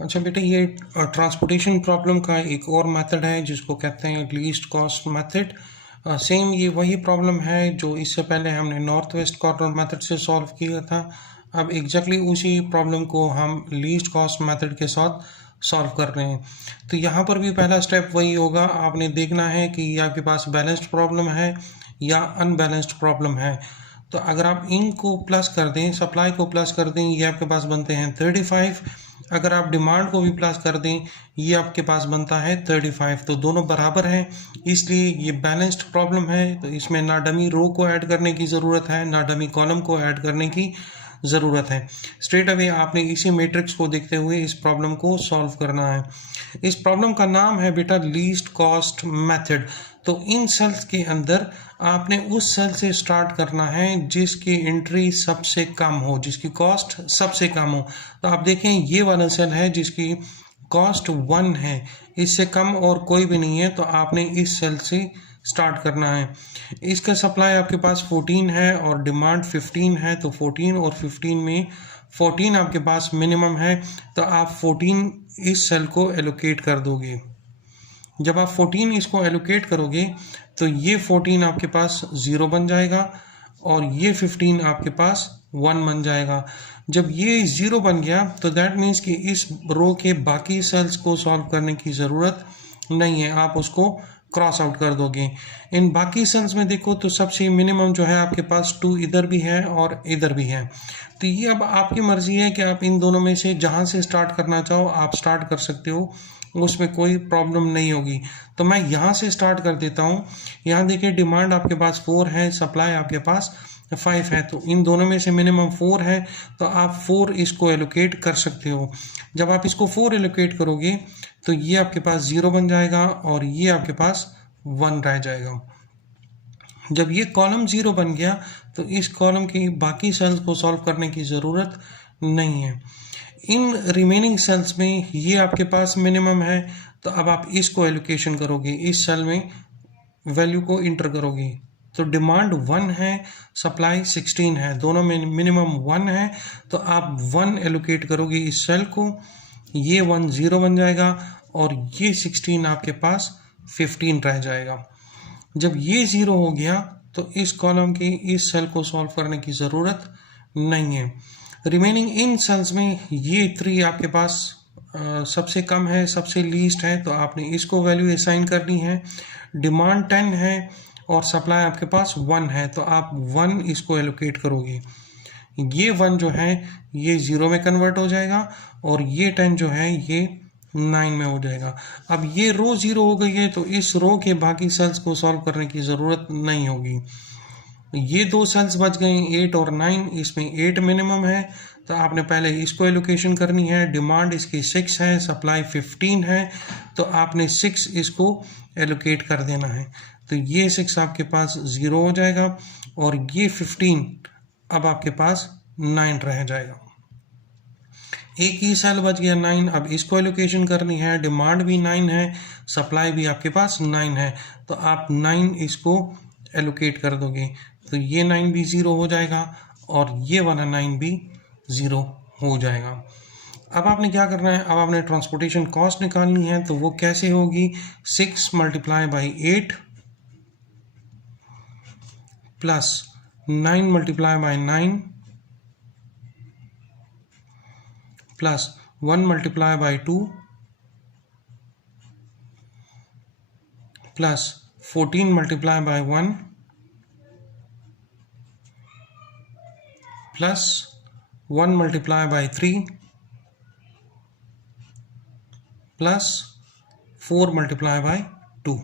अच्छा बेटा, ये ट्रांसपोर्टेशन प्रॉब्लम का एक और मेथड है जिसको कहते हैं लीस्ट कॉस्ट मेथड। सेम ये वही प्रॉब्लम है जो इससे पहले हमने नॉर्थ वेस्ट कॉर्नर मेथड से सॉल्व किया था। अब एग्जैक्टली उसी प्रॉब्लम को हम लीस्ट कॉस्ट मेथड के साथ सॉल्व कर रहे हैं। तो यहाँ पर भी पहला स्टेप वही होगा, आपने देखना है कि ये आपके पास बैलेंस्ड प्रॉब्लम है या अनबैलेंस्ड प्रॉब्लम है। तो अगर आप इनको प्लस कर दें, सप्लाई को प्लस कर दें, ये आपके पास बनते हैं 35। अगर आप डिमांड को भी प्लस कर दें, ये आपके पास बनता है 35। तो दोनों बराबर हैं, इसलिए ये बैलेंस्ड प्रॉब्लम है। तो इसमें ना डमी रो को ऐड करने की ज़रूरत है, ना डमी कॉलम को ऐड करने की ज़रूरत है। स्ट्रेट अवे आपने इसी मैट्रिक्स को देखते हुए इस प्रॉब्लम को सॉल्व करना है। इस प्रॉब्लम का नाम है बेटा लीस्ट कॉस्ट मेथड। तो इन सेल्स के अंदर आपने उस सेल से स्टार्ट करना है जिसकी एंट्री सबसे कम हो, जिसकी कॉस्ट सबसे कम हो। तो आप देखें ये वाला सेल है जिसकी कॉस्ट 1 है, इससे कम और कोई भी नहीं है। तो आपने इस सेल से स्टार्ट करना है। इसका सप्लाई आपके पास 14 है और डिमांड 15 है। तो 14 और 15 में 14 आपके पास मिनिमम है, तो आप 14 इस सेल को एलोकेट कर दोगे। जब आप 14 इसको एलोकेट करोगे तो ये 14 आपके पास 0 बन जाएगा और ये 15 आपके पास 1 बन जाएगा। जब ये 0 बन गया तो दैट मीन्स कि इस रो के बाकी सेल्स को सॉल्व करने की ज़रूरत नहीं है, आप उसको क्रॉस आउट कर दोगे। इन बाकी सेल्स में देखो तो सबसे मिनिमम जो है आपके पास 2 इधर भी है और इधर भी है। तो ये अब आपकी मर्जी है कि आप इन दोनों में से जहाँ से स्टार्ट करना चाहो आप स्टार्ट कर सकते हो, उसमें कोई प्रॉब्लम नहीं होगी। तो मैं यहाँ से स्टार्ट कर देता हूँ। यहाँ देखिए डिमांड आपके पास 4 है, सप्लाई आपके पास 5 है। तो इन दोनों में से मिनिमम 4 है, तो आप 4 इसको एलोकेट कर सकते हो। जब आप इसको 4 एलोकेट करोगे तो ये आपके पास 0 बन जाएगा और ये आपके पास 1 रह जाएगा। जब ये कॉलम 0 बन गया तो इस कॉलम की बाकी सेल्स को सॉल्व करने की ज़रूरत नहीं है। इन रिमेनिंग सेल्स में ये आपके पास मिनिमम है, तो अब आप इसको एलोकेशन करोगे, इस सेल में वैल्यू को इंटर करोगे। तो डिमांड 1 है, सप्लाई 16 है, दोनों में मिनिमम 1 है। तो आप 1 एलोकेट करोगे इस सेल को, ये 1 0 बन जाएगा और ये 16 आपके पास 15 रह जाएगा। जब ये 0 हो गया तो इस कॉलम की इस सेल को सॉल्व करने की ज़रूरत नहीं है। रिमेनिंग इन सेल्स में ये 3 आपके पास सबसे कम है, सबसे लीस्ट है, तो आपने इसको वैल्यू असाइन करनी है। डिमांड 10 है और सप्लाई आपके पास 1 है, तो आप 1 इसको एलोकेट करोगे। ये 1 जो है ये 0 में कन्वर्ट हो जाएगा और ये 10 जो है ये 9 में हो जाएगा। अब ये रो 0 हो गई है, तो इस रो के बाकी सेल्स को सॉल्व करने की ज़रूरत नहीं होगी। ये 2 सेल्स बच गए 8 और 9, इसमें 8 मिनिमम है, तो आपने पहले इसको एलोकेशन करनी है। डिमांड इसकी 6 है, सप्लाई 15 है, तो आपने 6 इसको एलोकेट कर देना है। तो ये 6 आपके पास 0 हो जाएगा और ये 15 अब आपके पास 9 रह जाएगा। एक ही सेल बच गया 9, अब इसको एलोकेशन करनी है। डिमांड भी 9 है, सप्लाई भी आपके पास 9 है, तो आप 9 इसको एलोकेट कर दोगे। तो ये 9 भी 0 हो जाएगा और ये वाला 9 भी 0 हो जाएगा। अब आपने क्या करना है, अब आपने ट्रांसपोर्टेशन कॉस्ट निकालनी है। तो वो कैसे होगी, 6 multiply by 8 plus 9 multiply by 9 plus 1 multiply by 2 plus 14 multiply by 1 plus 1 multiply by 3 plus 4 multiply by 2।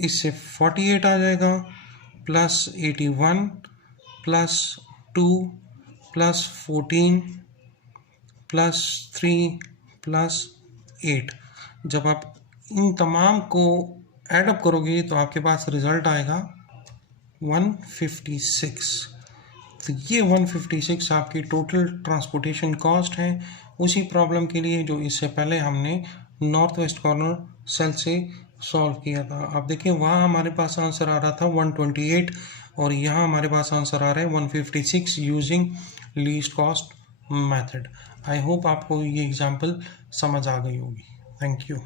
इससे 48 आ जाएगा plus 81 plus 2 plus 14 plus 3 plus 8। जब आप इन तमाम को ऐडअप करोगे तो आपके पास रिजल्ट आएगा 156। तो ये 156 आपकी टोटल ट्रांसपोर्टेशन कॉस्ट है, उसी प्रॉब्लम के लिए जो इससे पहले हमने नॉर्थ वेस्ट कॉर्नर सेल से सॉल्व किया था। आप देखिए वहाँ हमारे पास आंसर आ रहा था 128 और यहाँ हमारे पास आंसर आ रहा है 156 using least cost method. I hope आपको ये एग्जाम्पल समझ आ गई होगी। Thank you.